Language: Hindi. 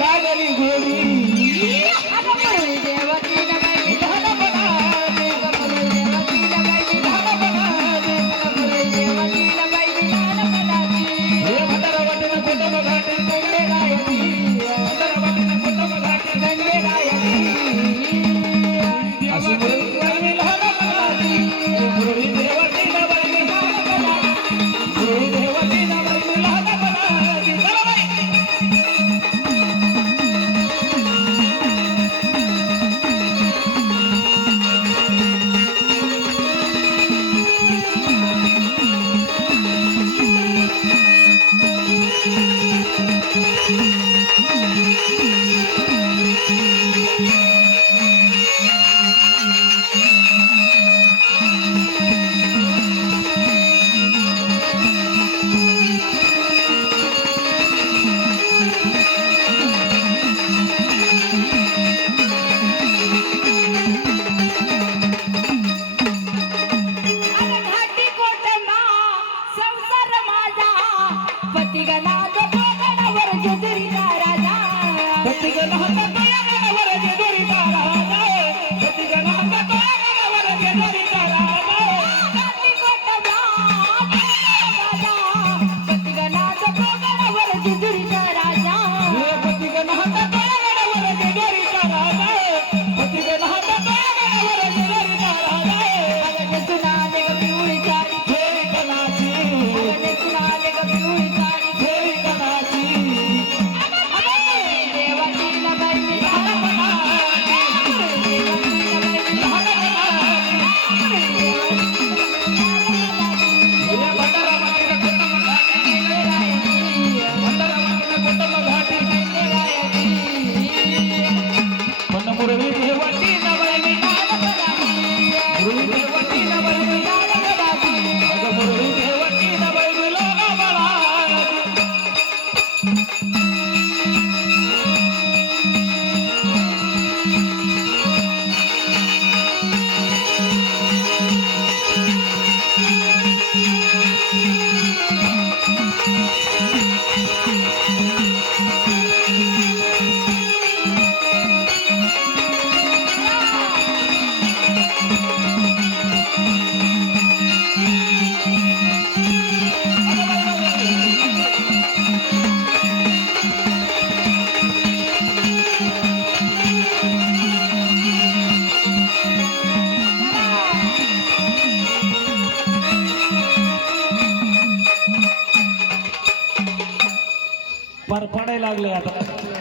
लागली गोडी पार पडायला लागले आता.